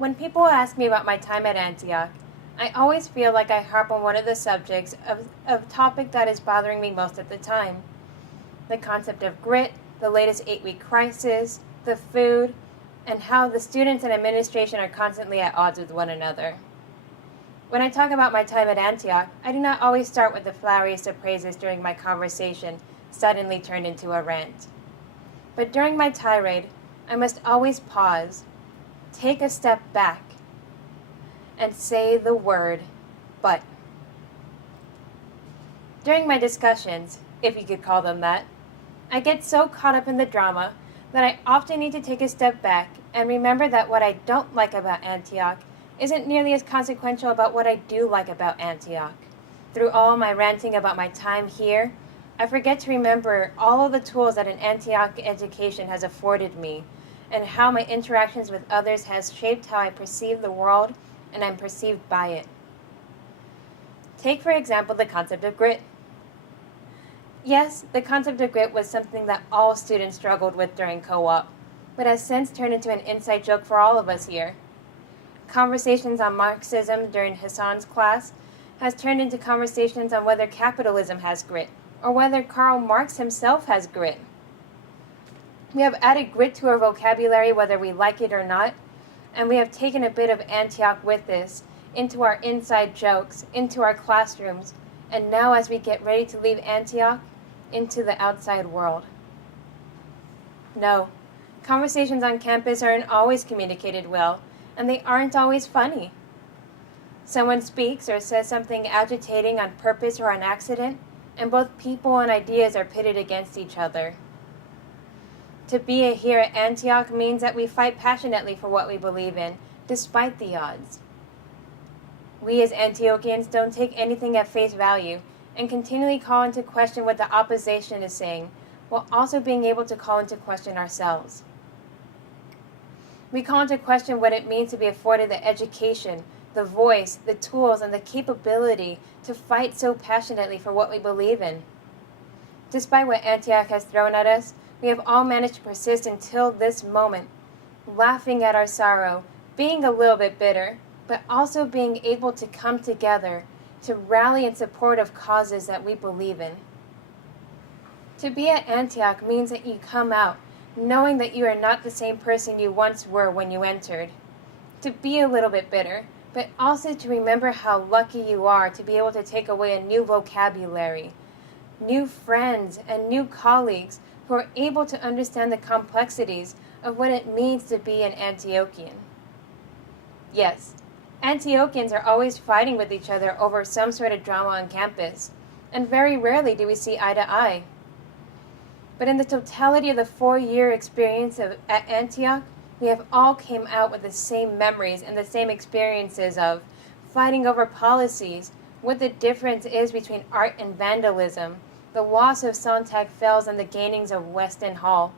When people ask me about my time at Antioch, I always feel like I harp on one of the subjects of a topic that is bothering me most at the time. The concept of grit, the latest 8-week crisis, the food, and how the students and administration are constantly at odds with one another. When I talk about my time at Antioch, I do not always start with the floweriest of praises during my conversation, suddenly turned into a rant. But during my tirade, I must always pause, take a step back, and say the word, but. During my discussions, if you could call them that, I get so caught up in the drama that I often need to take a step back and remember that what I don't like about Antioch isn't nearly as consequential about what I do like about Antioch. Through all my ranting about my time here, I forget to remember all of the tools that an Antioch education has afforded me and how my interactions with others has shaped how I perceive the world and I'm perceived by it. Take, for example, the concept of grit. Yes, the concept of grit was something that all students struggled with during co-op, but has since turned into an inside joke for all of us here. Conversations on Marxism during Hassan's class has turned into conversations on whether capitalism has grit, or whether Karl Marx himself has grit. We have added grit to our vocabulary whether we like it or not, and we have taken a bit of Antioch with this into our inside jokes, into our classrooms, and now as we get ready to leave Antioch, into the outside world. No, conversations on campus aren't always communicated well, and they aren't always funny. Someone speaks or says something agitating on purpose or on accident, and both people and ideas are pitted against each other. To be here at Antioch means that we fight passionately for what we believe in, despite the odds. We as Antiochians don't take anything at face value and continually call into question what the opposition is saying, while also being able to call into question ourselves. We call into question what it means to be afforded the education, the voice, the tools, and the capability to fight so passionately for what we believe in. Despite what Antioch has thrown at us, we have all managed to persist until this moment, laughing at our sorrow, being a little bit bitter, but also being able to come together to rally in support of causes that we believe in. To be at Antioch means that you come out knowing that you are not the same person you once were when you entered. To be a little bit bitter, but also to remember how lucky you are to be able to take away a new vocabulary, new friends, and new colleagues who are able to understand the complexities of what it means to be an Antiochian. Yes, Antiochians are always fighting with each other over some sort of drama on campus, and very rarely do we see eye to eye. But in the totality of the 4-year experience at Antioch, we have all came out with the same memories and the same experiences of fighting over policies, what the difference is between art and vandalism, the loss of Sontag Fells and the gainings of Weston Hall,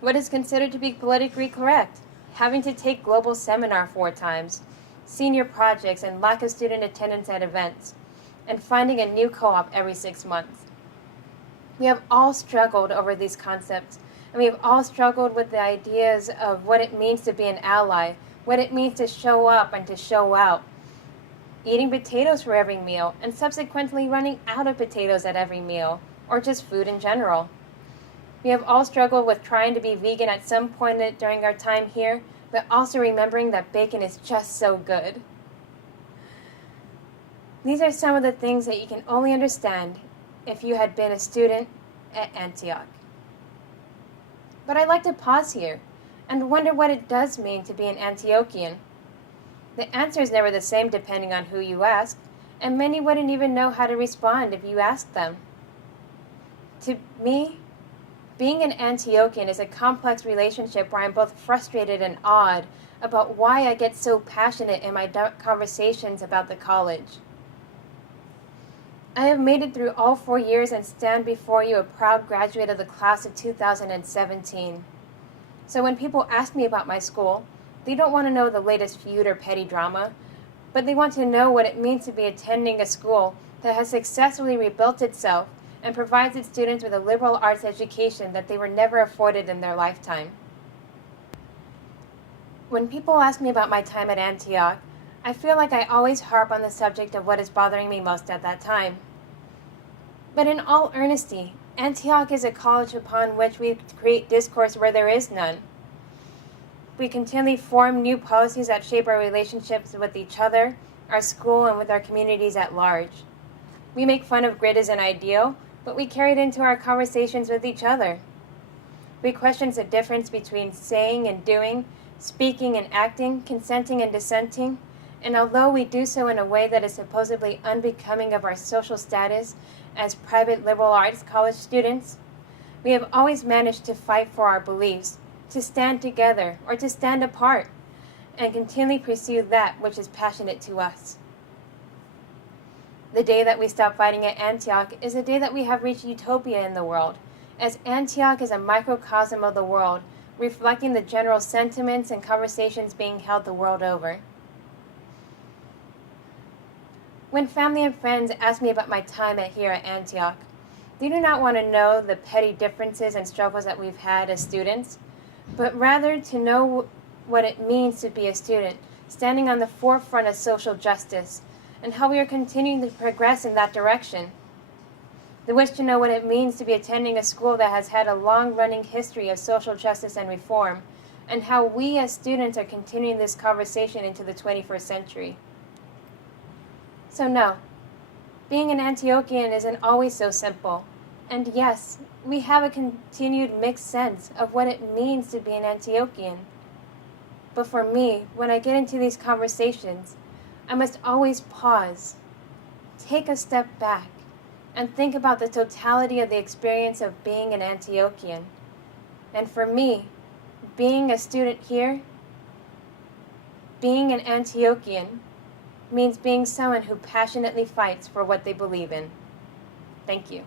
what is considered to be politically correct, having to take global seminar 4 times, senior projects and lack of student attendance at events, and finding a new co-op every 6 months. We have all struggled over these concepts, and we have all struggled with the ideas of what it means to be an ally, what it means to show up and to show out, eating potatoes for every meal, and subsequently running out of potatoes at every meal, or just food in general. We have all struggled with trying to be vegan at some point during our time here, but also remembering that bacon is just so good. These are some of the things that you can only understand if you had been a student at Antioch. But I'd like to pause here and wonder what it does mean to be an Antiochian. The answer is never the same depending on who you ask, and many wouldn't even know how to respond if you asked them. To me, being an Antiochian is a complex relationship where I'm both frustrated and awed about why I get so passionate in my conversations about the college. I have made it through all 4 years and stand before you a proud graduate of the class of 2017. So when people ask me about my school, they don't want to know the latest feud or petty drama, but they want to know what it means to be attending a school that has successfully rebuilt itself and provides its students with a liberal arts education that they were never afforded in their lifetime. When people ask me about my time at Antioch, I feel like I always harp on the subject of what is bothering me most at that time. But in all earnesty, Antioch is a college upon which we create discourse where there is none. We continually form new policies that shape our relationships with each other, our school, and with our communities at large. We make fun of grit as an ideal, but we carry it into our conversations with each other. We question the difference between saying and doing, speaking and acting, consenting and dissenting, and although we do so in a way that is supposedly unbecoming of our social status as private liberal arts college students, we have always managed to fight for our beliefs, to stand together or to stand apart, and continually pursue that which is passionate to us. The day that we stop fighting at Antioch is the day that we have reached utopia in the world, as Antioch is a microcosm of the world, reflecting the general sentiments and conversations being held the world over. When family and friends ask me about my time here at Antioch, they do not want to know the petty differences and struggles that we've had as students, but rather to know what it means to be a student, standing on the forefront of social justice, and how we are continuing to progress in that direction. They wish to know what it means to be attending a school that has had a long-running history of social justice and reform, and how we as students are continuing this conversation into the 21st century. So no, being an Antiochian isn't always so simple. And yes, we have a continued mixed sense of what it means to be an Antiochian. But for me, when I get into these conversations, I must always pause, take a step back, and think about the totality of the experience of being an Antiochian. And for me, being a student here, being an Antiochian, means being someone who passionately fights for what they believe in. Thank you.